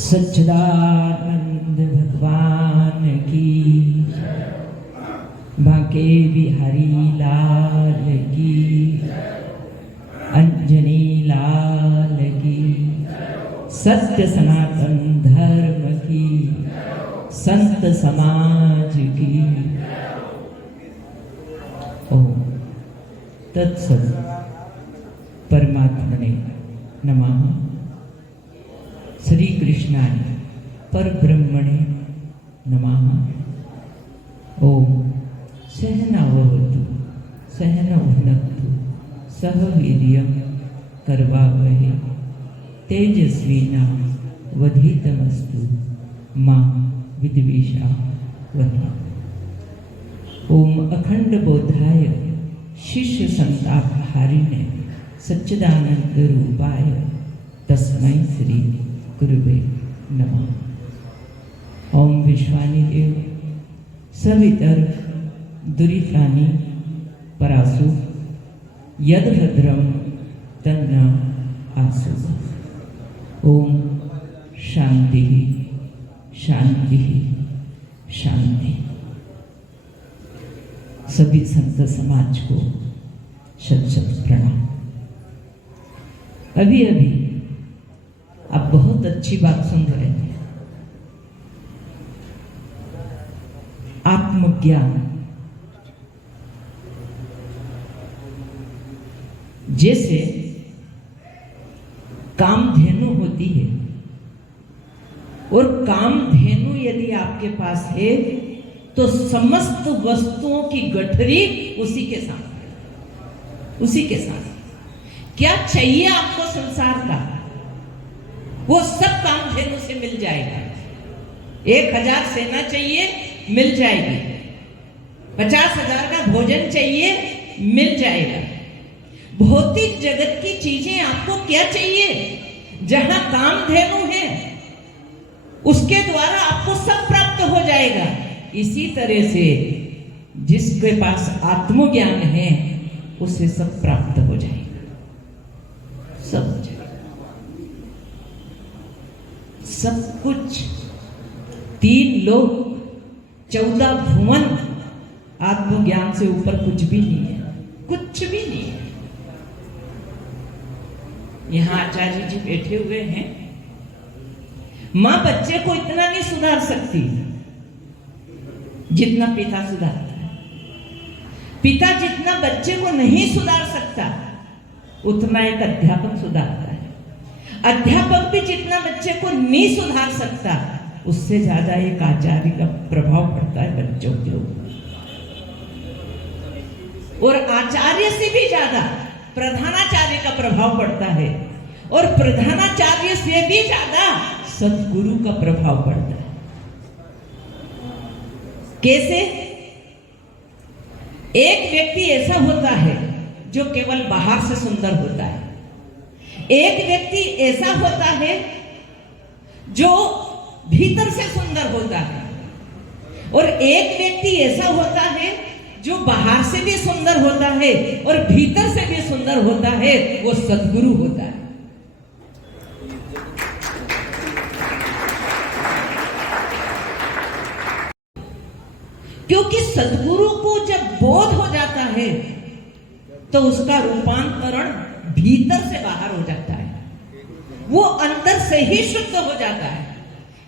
सच्चिदानंद भगवान की, बांके बिहारी लाल की, अंजनी लाल की, सत्य सनातन धर्म की, संत समाज की। ओम तत्सत। परमात्मने नमः। श्री कृष्णाय परब्रह्मणे नमः। ओम सहनावतु सहनौ भुनक्तु सह वीर्यं करवावहै तेजस्विनावधीतमस्तु मा विद्विषावहै। ओम अखंड बोधाय शिष्य संतापहारिणे सच्चिदानंद रूपाय तस्मै श्री गुरुवे नमः। ओम विश्वानि देव सवितर दुरितानि परासु यद भद्रम तन्न आसु। ओम शांति शांति शांति। सभी संत समाज को शत शत प्रणाम। अभी अभी आप बहुत अच्छी बात सुन रहे थे। आत्मज्ञान जैसे कामधेनु होती है, और कामधेनु यदि आपके पास है तो समस्त वस्तुओं की गठरी उसी के साथ, उसी के साथ। क्या चाहिए आपको संसार का, वो सब कामधेनु से मिल जाएगा। 1000 सेना चाहिए, मिल जाएगी। 50,000 का भोजन चाहिए, मिल जाएगा। भौतिक जगत की चीजें आपको क्या चाहिए, जहां कामधेनु है उसके द्वारा आपको सब प्राप्त हो जाएगा। इसी तरह से जिसके पास आत्मज्ञान है उसे सब प्राप्त हो जाएगा, सब हो जाएगा, सब कुछ। 3 लोक 14 भुवन, आत्मज्ञान से ऊपर कुछ भी नहीं है, कुछ भी नहीं है। यहां आचार्य जी बैठे हुए हैं। मां बच्चे को इतना नहीं सुधार सकती जितना पिता सुधारता है। पिता जितना बच्चे को नहीं सुधार सकता उतना एक अध्यापक सुधारता है। अध्यापक भी जितना बच्चे को नहीं सुधार सकता उससे ज्यादा एक आचार्य का प्रभाव पड़ता है बच्चों के ऊपर। और आचार्य से भी ज्यादा प्रधानाचार्य का प्रभाव पड़ता है, और प्रधानाचार्य से भी ज्यादा सद्गुरु का प्रभाव पड़ता है। कैसे? एक व्यक्ति ऐसा होता है जो केवल बाहर से सुंदर होता है, एक व्यक्ति ऐसा होता है जो भीतर से सुंदर होता है, और एक व्यक्ति ऐसा होता है जो बाहर से भी सुंदर होता है और भीतर से भी सुंदर होता है, वो सद्गुरु होता है। क्योंकि सद्गुरु को जब बोध हो जाता है तो उसका रूपांतरण भीतर से बाहर हो जाता है, वो अंदर से ही शुद्ध हो जाता है।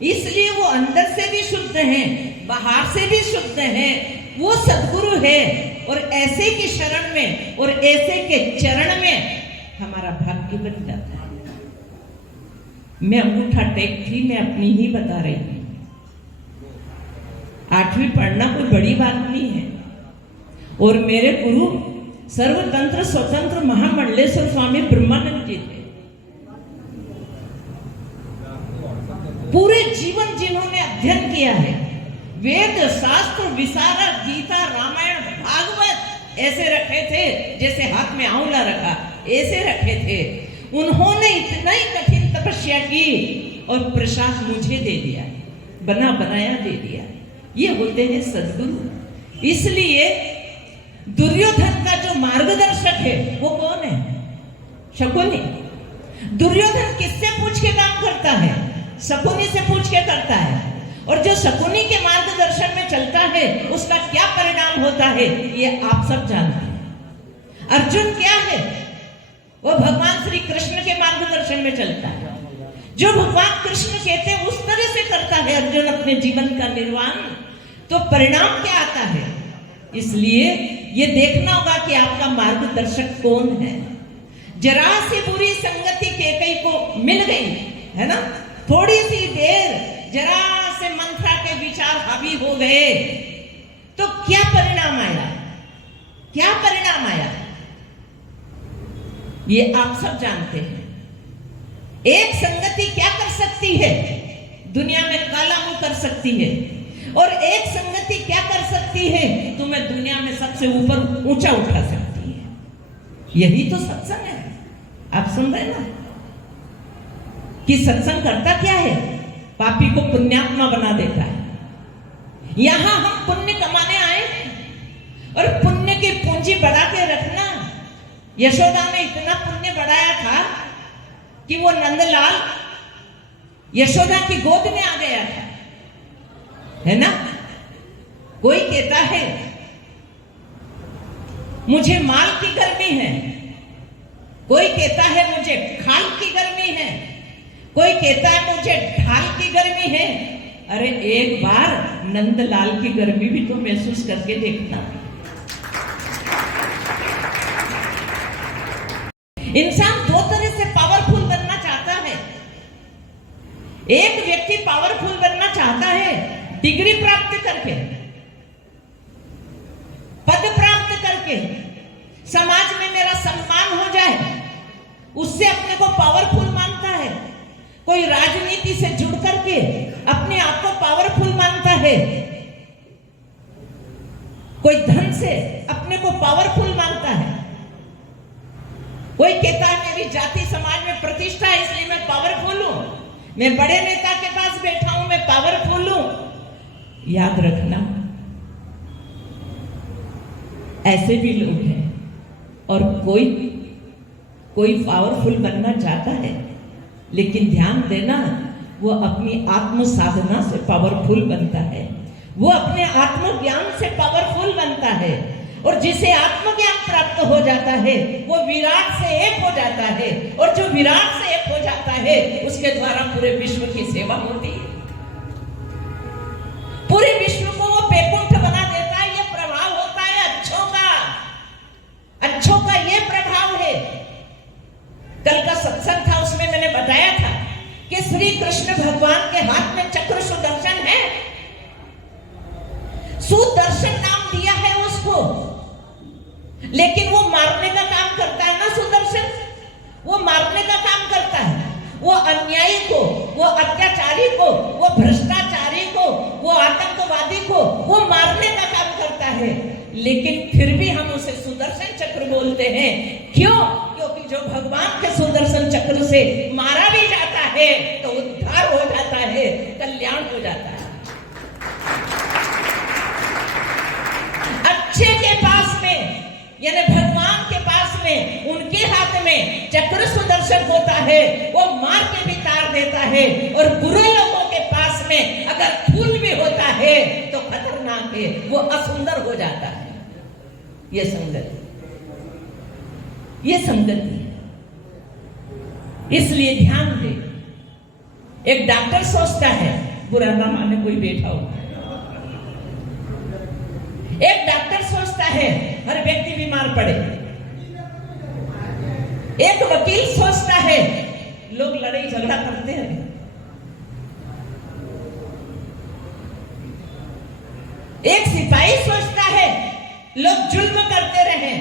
इसलिए वो अंदर से भी शुद्ध है, बाहर से भी शुद्ध है, वो सद्गुरु है। और ऐसे के शरण में और ऐसे के चरण में हमारा भाग्य बन जाता है। मैं अंगूठा टेकती मैं अपनी ही बता रही हूं। 8वीं पढ़ना कोई बड़ी बात नहीं है। और मेरे गुरु सर्वतंत्र स्वतंत्र महामंडलेश्वर स्वामी ब्रह्मानंद जी थे। पूरे जीवन जिन्होंने अध्ययन किया है, वेद शास्त्र विशारद, गीता रामायण भागवत ऐसे रखे थे जैसे हाथ में आंवला रखा, ऐसे रखे थे। उन्होंने इतना ही कठिन तपस्या की और प्रसाद मुझे दे दिया, बना बनाया दे दिया। ये होते हैं सद्गुरु। इसलिए दुर्योधन का जो मार्गदर्शक है वो कौन है? शकुनी। दुर्योधन किससे पूछ के काम करता है? शकुनी से पूछ के करता है, और जो शकुनी के मार्गदर्शन में चलता है उसका क्या परिणाम होता है ये आप सब जानते हैं। अर्जुन क्या है? वो भगवान श्री कृष्ण के मार्गदर्शन में चलता है। जो भगवान कृष्ण कहते हैं उस तरह से करता है अर्जुन अपने जीवन का निर्वाह, तो परिणाम क्या आता है? इसलिए ये देखना होगा कि आपका मार्गदर्शक कौन है। जरा सी बुरी संगति कैकेयी को मिल गई है ना, थोड़ी सी देर जरा से मंथरा के विचार हावी हो गए तो क्या परिणाम आया? क्या परिणाम आया ये आप सब जानते हैं। एक संगति क्या कर सकती है? दुनिया में काला मुंह कर सकती है, और एक संगति क्या कर सकती है? तुम्हें दुनिया में सबसे ऊपर ऊंचा उठा सकती है। यही तो सत्संग है। आप सुन रहे ना कि सत्संग करता क्या है? पापी को पुण्यात्मा बना देता है। यहां हम पुण्य कमाने आए और पुण्य की पूंजी बढ़ा के रखना। यशोदा ने इतना पुण्य बढ़ाया था कि वो नंदलाल यशोदा की गोद में आ गया था, है ना। कोई कहता है मुझे माल की गर्मी है, कोई कहता है मुझे खाल की गर्मी है, कोई कहता है मुझे ढाल की गर्मी है। अरे एक बार नंदलाल की गर्मी भी तो महसूस करके देखना। इंसान दो तरह से पावरफुल बनना चाहता है। एक व्यक्ति पावरफुल बनना चाहता है डिग्री प्राप्त करके, पद प्राप्त करके, समाज में मेरा सम्मान हो जाए, उससे अपने को पावरफुल मानता है। कोई राजनीति से जुड़ करके अपने आप को पावरफुल मानता है, कोई धन से अपने को पावरफुल मानता है, कोई कहता है मेरी जाति समाज में प्रतिष्ठा है इसलिए मैं पावरफुल हूं, मैं बड़े नेता के पास बैठा हूं मैं पावरफुल हूं। याद रखना ऐसे भी लोग हैं, और कोई पावरफुल बनना चाहता है, लेकिन ध्यान देना वो अपनी आत्म साधना से पावरफुल बनता है, वो अपने आत्मज्ञान से पावरफुल बनता है। और जिसे आत्मज्ञान प्राप्त हो जाता है वो विराट से एक हो जाता है, और जो विराट से एक हो जाता है उसके द्वारा पूरे विश्व की सेवा होती है। पूरे विश्व को वो वैकुंठ बना देता है। ये प्रभाव होता है अच्छों का ये प्रभाव है। कल का सत्संग था उसमें मैंने बताया था कि श्री कृष्ण भगवान के हाथ में चक्र सुदर्शन है। सुदर्शन नाम दिया है उसको, लेकिन वो मारने का काम करता है ना। सुदर्शन वो मारने का काम करता है। वो अन्यायी को, वो अत्याचारी को, वो भ्रष्टाचारी को, वो आतंकवादी को वो मारने का काम करता है, लेकिन फिर भी हम उसे सुदर्शन चक्र बोलते हैं। क्यों? क्योंकि जो भगवान के सुदर्शन चक्र से मारा भी जाता है तो उद्धार हो जाता है, कल्याण हो जाता है। अच्छे के पास में यानी भगवान के पास में, उनके हाथ में चक्र सुदर्शन होता है, वो मार के भी तार देता है। और बुरे लोगों के पास में अगर फूल भी होता है तो खतरनाक है, वो असुंदर हो जाता है। ये संगति है। इसलिए ध्यान दे। एक डॉक्टर सोचता है, बुरा ना माने कोई बैठा हो, एक डॉक्टर सोचता है हर व्यक्ति बीमार पड़े, एक वकील सोचता है लोग लड़ाई झगड़ा करते हैं, एक सिपाही सोचता है लोग जुल्म करते रहे।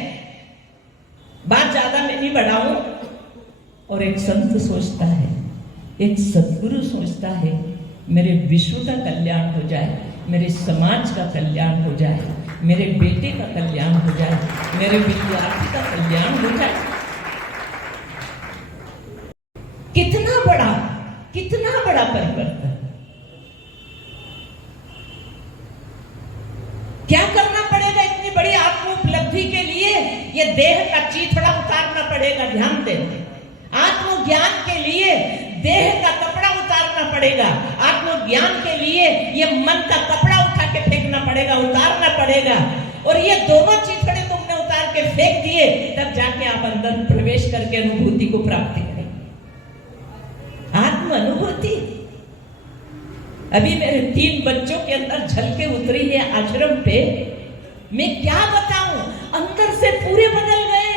बात ज्यादा मैं नहीं बढ़ाऊं। और एक संत सोचता है, एक सद्गुरु सोचता है मेरे विश्व का कल्याण हो जाए, मेरे समाज का कल्याण हो जाए, मेरे बेटे का कल्याण हो जाए, मेरे विद्यार्थी का कल्याण हो जाए। कितना बड़ा परिवर्तन। क्या करना पड़ेगा इतनी बड़ी आत्म उपलब्धि के लिए? ये देह का चीथड़ा उतारना पड़ेगा। ध्यान देना, आत्मज्ञान के लिए देह का कपड़ा उतारना पड़ेगा। पड़ेगा। आत्मज्ञान के लिए ये मन का कपड़ा उठा के फेंकना पड़ेगा, उतारना पड़ेगा। और ये दोनों चिथड़े तुमने उतार के फेंक दिए, तब जाके आप अंदर प्रवेश करके अनुभूति को प्राप्त करें। आत्म अनुभूति। अभी मेरे 3 बच्चों के अंदर झलके उतरी है आश्रम पे, मैं क्या बताऊं, अंदर से पूरे बदल गए।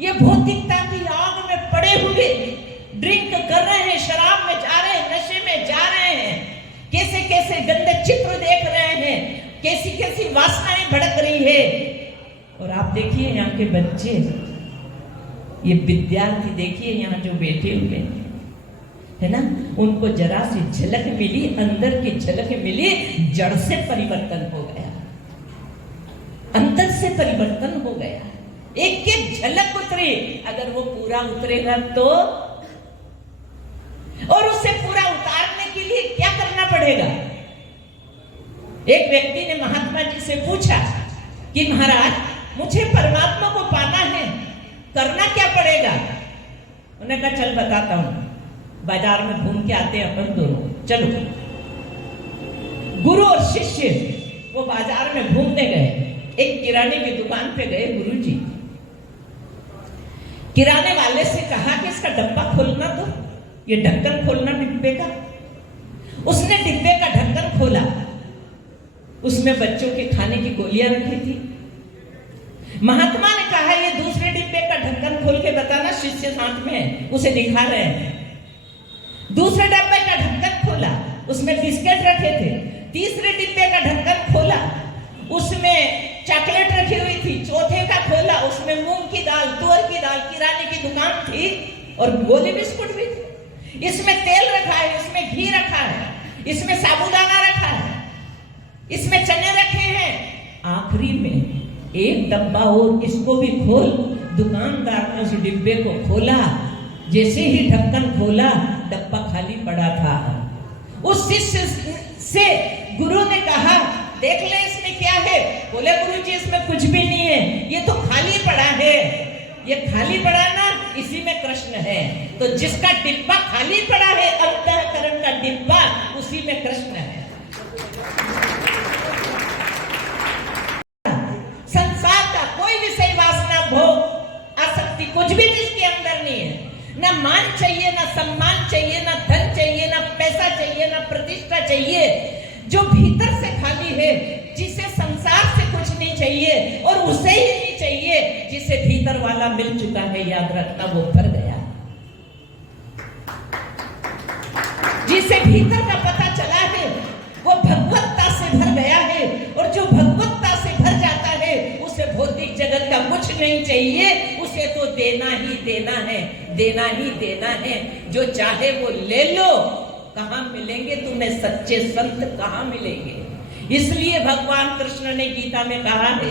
ये भौतिकता की आग में पड़े हुए ड्रिंक कर रहे हैं, शराब में जा रहे हैं, नशे में जा रहे हैं, कैसे कैसे गंदे चित्र देख रहे हैं, कैसी कैसी वासनाएं भड़क रही है। और आप देखिए यहाँ के बच्चे, ये विद्यार्थी देखिए यहाँ जो बैठे हुए है ना, उनको जरा सी झलक मिली, अंदर की झलक मिली, जड़ से परिवर्तन हो गया, अंदर से परिवर्तन हो गया। एक एक झलक उतरी। अगर वो पूरा उतरेगा तो, और उसे पूरा उतारने के लिए क्या करना पड़ेगा? एक व्यक्ति ने महात्मा जी से पूछा कि महाराज, मुझे परमात्मा को पाना है, करना क्या पड़ेगा? उन्होंने कहा चल बताता हूं, बाजार में घूम के आते हैं अपन दोनों, चलो। गुरु और शिष्य वो बाजार में घूमने गए। एक किराने की दुकान पे गए गुरुजी। किराने वाले से कहा कि इसका डब्बा खोलना, तो ये ढक्कन खोलना डिब्बे का। उसने डिब्बे का ढक्कन खोला, उसमें बच्चों के खाने की गोलियां रखी थी। महात्मा ने कहा ये दूसरे डिब्बे का ढक्कन खोल के बताना, शिष्य साथ में है, उसे दिखा रहे हैं। दूसरे डिब्बे का ढक्कन खोला, उसमें बिस्किट रखे थे। तीसरे डिब्बे का ढक्कन खोला, उसमें चॉकलेट रखी हुई थी। चौथे का खोला, उसमें मूंग की दाल, तुअर की दाल, किराने की दुकान थी और गोली बिस्कुट भी थे। इसमें तेल रखा है, इसमें घी रखा है, इसमें साबुदाना रखा है, इसमें चने रखे हैं। आखिरी में एक डब्बा और, इसको भी खोल। दुकानदार ने उस डिब्बे को खोला, जैसे ही ढक्कन खोला डब्बा खाली पड़ा था। उस शिष्य से गुरु ने कहा देख ले इसमें क्या है? बोले गुरुजी इसमें कुछ भी नहीं है, ये तो खाली पड़ा है। ये खाली पड़ा ना, इसी में कृष्ण है। तो जिसका डिब्बा खाली पड़ा है, अंतःकरण का डिब्बा, उसी में कृष्ण है। संसार का कोई विषय वासना, भोग, आसक्ति कुछ भी जिसके अंदर नहीं है। ना मान चाहिए, ना सम्मान चाहिए, ना धन चाहिए, ना पैसा चाहिए, ना प्रतिष्ठा चाहिए। जो भीतर से खाली है, जिसे संसार से कुछ नहीं चाहिए, और उसे ही नहीं चाहिए जिसे भीतर वाला मिल चुका है, याद रखना वो भर गया। जिसे भीतर का पता चला है वो भगवत्ता से भर गया है, और जो भगवत्ता से भर जाता है उसे भौतिक जगत का कुछ नहीं चाहिए। उसे तो देना ही देना है, देना ही देना है। जो चाहे वो ले लो। कहां मिलेंगे तुम्हें सच्चे संत, कहां मिलेंगे? इसलिए भगवान कृष्ण ने गीता में कहा है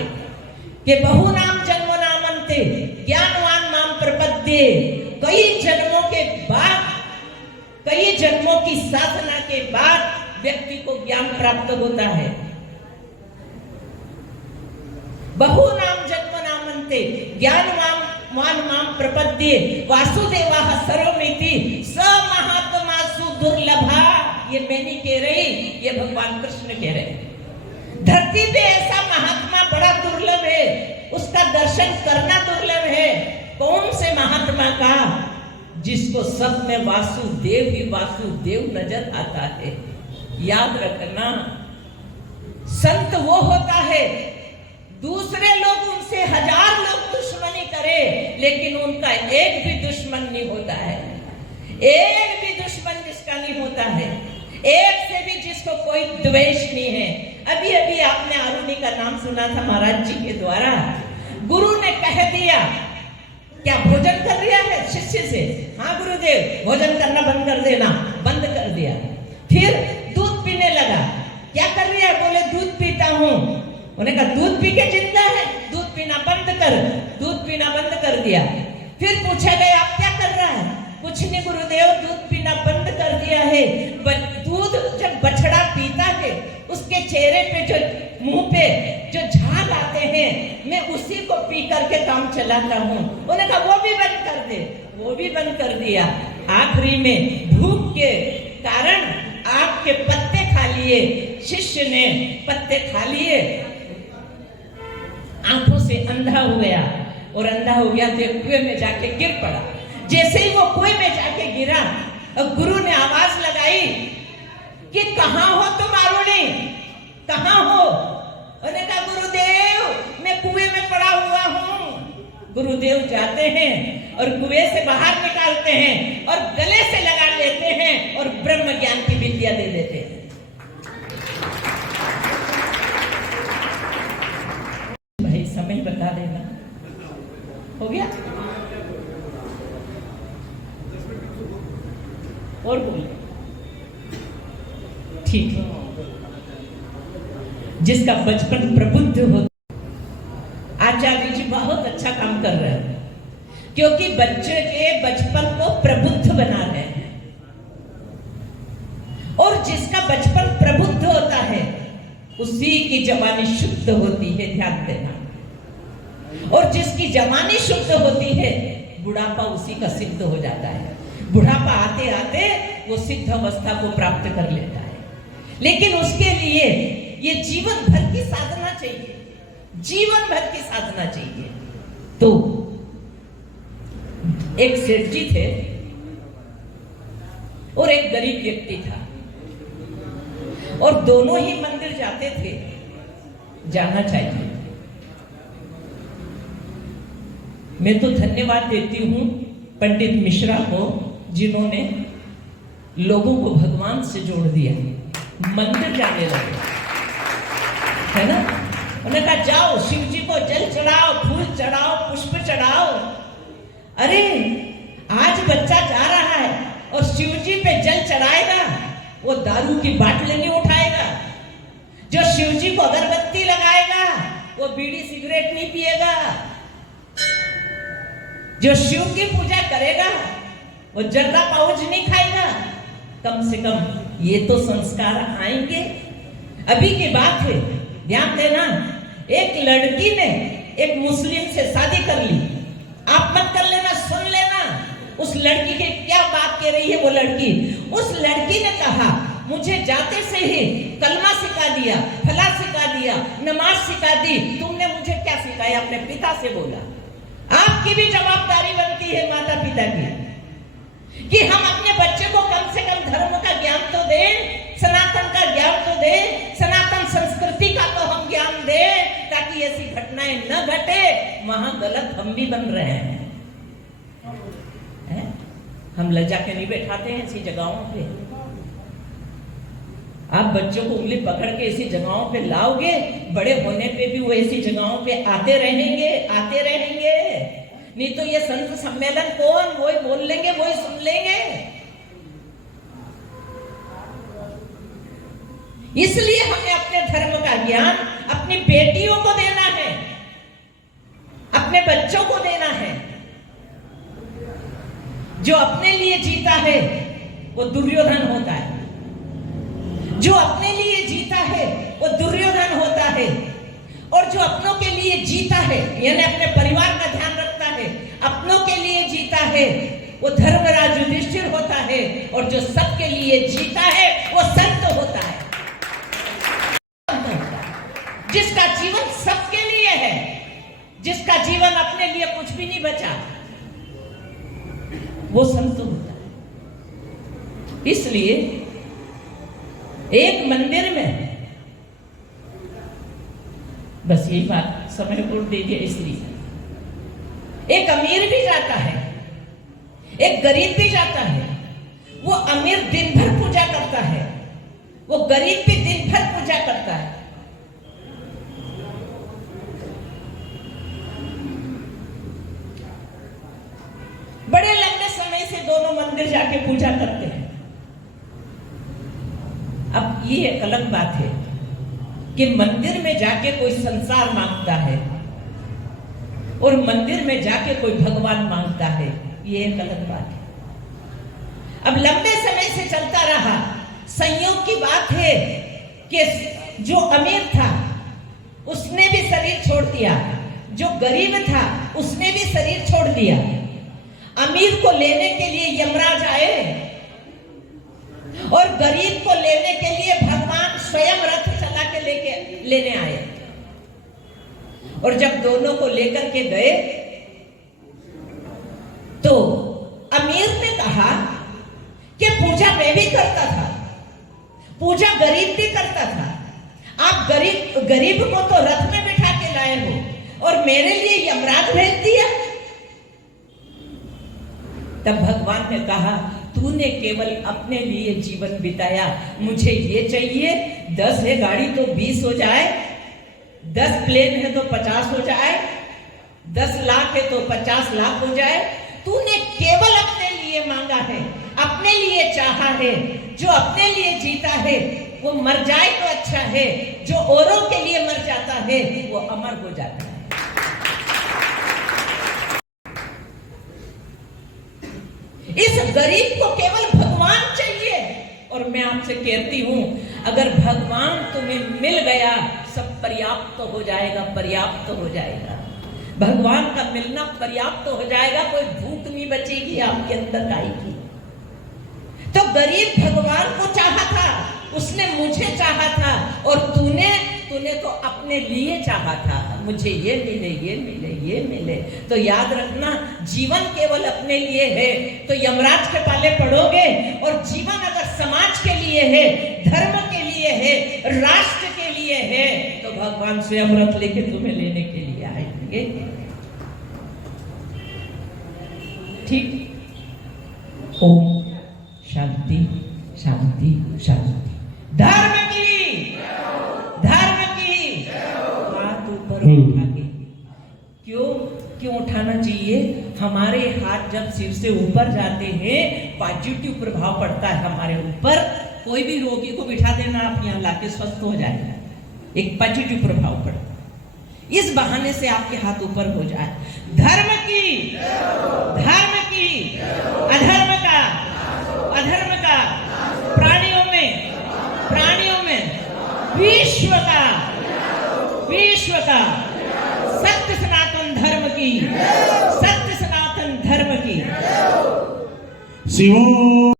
कि बहु नाम जन्म नामन्ते ज्ञानवान नाम प्रपद्ये। कई जन्मों के बाद, कई जन्मों की साधना के बाद व्यक्ति को ज्ञान प्राप्त होता है। बहु नाम जन्म नामन्ते ज्ञानवान माम प्रपद्ये वासुदेवः सर्वमिति स महात्मासु दुर्लभा। ये मैं नहीं कह रही, ये भगवान कृष्ण कह रहे। धरती पे ऐसा महात्मा बड़ा दुर्लभ है, उसका दर्शन करना दुर्लभ है। कौन से महात्मा का? जिसको सब में वासुदेव ही वासुदेव नजर आता है। याद रखना, संत वो होता है, दूसरे लोग उनसे 1000 लोग दुश्मनी करे, लेकिन उनका एक भी दुश्मन नहीं होता है। एक भी दुश्मन जिसका नहीं होता है, एक से भी जिसको कोई द्वेष नहीं है। अभी अभी आपने आरुणि का नाम सुना था महाराज जी के द्वारा। गुरु ने कह दिया, क्या भोजन कर दिया है शिष्य से? हाँ गुरुदेव, भोजन करना बंद कर देना। बंद कर दिया। फिर दूध पीने लगा। क्या कर रही है? बोले दूध पीता हूँ। उन्होंने कहा दूध पी के जिंदा है, दूध पीना बंद कर। दूध पीना बंद कर दिया। फिर पूछा गया आप क्या कर रहा है? कुछ नहीं गुरुदेव, दूध पीना बंद कर दिया है। दूध जब बछड़ा पीता है, उसके चेहरे पे जो, मुंह पे जो झाग आते हैं, मैं उसी को पी करके काम चलाता हूँ। उन्होंने कहा वो भी बंद कर दे। वो भी बंद कर दिया। आखिरी में भूख के कारण लिए शिष्य ने पत्ते खा लिए, आंखों से अंधा हो गया, और अंधा हो गया तो कुएं में जाके गिर पड़ा। जैसे ही वो कुएं में जाके गिरा, और गुरु ने आवाज लगाई कि कहां हो तुम आरुणी, कहां हो? उन्होंने कहा गुरुदेव मैं कुएं में पड़ा हुआ हूं। गुरुदेव जाते हैं और कुएं से बाहर निकालते हैं और गले से लगा लेते हैं और ब्रह्म ज्ञान की विद्या दे देते हैं। भाई समय बता देना, हो गया? और बोलिए। ठीक है। जिसका बचपन प्रबुद्ध हो, आचार्य जी बहुत अच्छा काम कर रहे हैं, क्योंकि बच्चे के बचपन को प्रबुद्ध बना रहे हैं। और जिसका बचपन प्रबुद्ध होता है उसी की जवानी शुद्ध होती है, ध्यान देना। और जिसकी जवानी शुद्ध होती है बुढ़ापा उसी का सिद्ध हो जाता है। बुढ़ापा आते आते वो सिद्ध अवस्था को प्राप्त कर लेता है। लेकिन उसके लिए ये जीवन भर की साधना चाहिए, जीवन भर की साधना चाहिए। तो एक सेठ जी थे और एक गरीब व्यक्ति था, और दोनों ही मंदिर जाते थे, जाना चाहिए। मैं तो धन्यवाद देती हूं पंडित मिश्रा को, जिन्होंने लोगों को भगवान से जोड़ दिया, मंदिर जाने लगे, है ना? उन्होंने कहा जाओ शिव जी को जल चढ़ाओ, फूल चढ़ाओ, पुष्प चढ़ाओ। अरे आज बच्चा जा रहा है और शिव जी पे जल चढ़ाएगा, वो दारू की बाटली नहीं उठाएगा। जो शिव जी को अगरबत्ती लगाएगा वो बीड़ी सिगरेट नहीं पिएगा। जो शिव की पूजा करेगा वो जर्दा पाउच नहीं खाएगा। कम से कम ये तो संस्कार आएंगे। अभी की बात है, ध्यान देना। एक लड़की ने एक मुस्लिम से शादी कर ली, आप मत कर लेना, सुन लेना उस लड़की के क्या बात कह रही है वो लड़की। उस लड़की ने कहा मुझे जाते से ही कलमा सिखा दिया, फला सिखा दिया, नमाज सिखा दी। तुमने मुझे क्या सिखाया? अपने पिता से बोला। आपकी भी जवाबदारी बनती है माता पिता की कि हम अपने बच्चे को कम से कम धर्म का ज्ञान तो दें, सनातन का ज्ञान तो दें, सनातन संस्कृति का तो हम ज्ञान दें, ताकि ऐसी घटनाएं न घटे। वहां गलत हम भी बन रहे हैं। हम लज्जा के नहीं बैठाते हैं ऐसी जगहों पे। आप बच्चों को उंगली पकड़ के ऐसी जगहों पे लाओगे, बड़े होने पे भी वो ऐसी जगहों पे आते रहेंगे, आते रहेंगे। नहीं तो ये संत सम्मेलन कौन, वही बोल लेंगे, वही सुन लेंगे। इसलिए हमें अपने धर्म का ज्ञान अपनी बेटियों को देना है, अपने बच्चों को देना है। जो अपने लिए जीता है वो दुर्योधन होता है, जो अपने लिए जीता है वो दुर्योधन होता है, और जो अपनों के लिए जीता है यानी अपने परिवार का ध्यान रखता है, अपनों के लिए जीता है वो धर्मराज युधिष्ठिर होता है, और जो सबके लिए जीता है वो संत होता है। जिसका जीवन सबके लिए है, जिसका जीवन अपने लिए कुछ भी नहीं बचा, वो संत होता है। इसलिए एक मंदिर में, बस यही बात समय को दे दिया, इसलिए एक अमीर भी जाता है, एक गरीब भी जाता है। वो अमीर दिन भर पूजा करता है, वो गरीब भी दिन भर पूजा करता है। बड़े लंबे समय से दोनों मंदिर जाके पूजा करते हैं। अब ये एक अलग बात है कि मंदिर में जाके कोई संसार मांगता है और मंदिर में जाके कोई भगवान मांगता है, ये एक अलग बात है। अब लंबे समय से चलता रहा, संयोग की बात है कि जो अमीर था उसने भी शरीर छोड़ दिया, जो गरीब था उसने भी शरीर छोड़ दिया। अमीर को लेने के लिए यमराज आए और गरीब को लेने के लिए भगवान लेने आए। और जब दोनों को लेकर के गए तो अमीर ने कहा कि पूजा मैं भी करता था, पूजा गरीब भी करता था, आप गरीब को तो रथ में बिठा के लाए हो और मेरे लिए यमराज भेज दिया। तब भगवान ने कहा, तूने केवल अपने लिए जीवन बिताया, मुझे ये चाहिए 10 है गाड़ी तो 20 हो जाए, 10 प्लेन है तो 50 हो जाए, 10 लाख है तो 50 लाख हो जाए। तूने केवल अपने लिए मांगा है, अपने लिए चाहा है। जो अपने लिए जीता है वो मर जाए तो अच्छा है, जो औरों के लिए मर जाता है वो अमर हो जाता है। इस गरीब को केवल भगवान चाहिए। और मैं आपसे कहती हूं, अगर भगवान तुम्हें मिल गया सब पर्याप्त हो जाएगा, पर्याप्त हो जाएगा। भगवान का मिलना पर्याप्त हो जाएगा, कोई भूख नहीं बचेगी आपके अंदर आएगी। तो गरीब भगवान को चाहा था, उसने मुझे चाहा था, और तूने तो अपने लिए चाहा था, मुझे ये मिले, ये मिले, ये मिले। तो याद रखना, जीवन केवल अपने लिए है तो यमराज के पाले पड़ोगे, और जीवन अगर समाज के लिए है, धर्म के लिए है, राष्ट्र के लिए है, तो भगवान स्वयं रथ लेके तुम्हें लेने के लिए आएंगे। ठीक। ओम शांति शांति शांति। धर्म की हाथ ऊपर उठा के क्यों उठाना चाहिए? हमारे हाथ जब सिर से ऊपर जाते हैं पॉजिटिव प्रभाव पड़ता है हमारे ऊपर। कोई भी रोगी को बिठा देना आप यहाँ लाके स्वस्थ हो जाएगा, एक पॉजिटिव प्रभाव पड़ता है। इस बहाने से आपके हाथ ऊपर हो जाए। धर्म की अधर्म का प्राणियों में विश्व का सत्य सनातन धर्म की शिवो